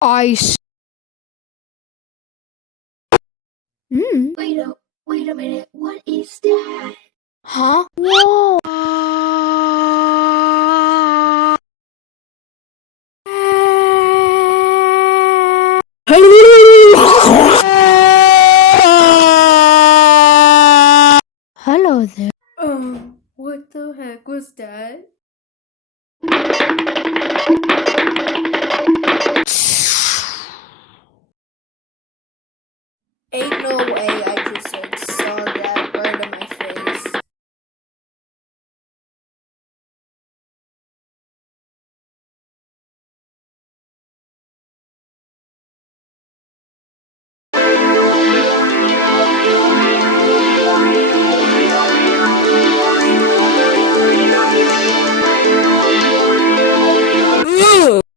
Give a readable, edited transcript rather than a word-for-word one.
Ice. Wait a minute, what is that? Huh? Whoa. Hello there. What the heck was that? Ain't no way I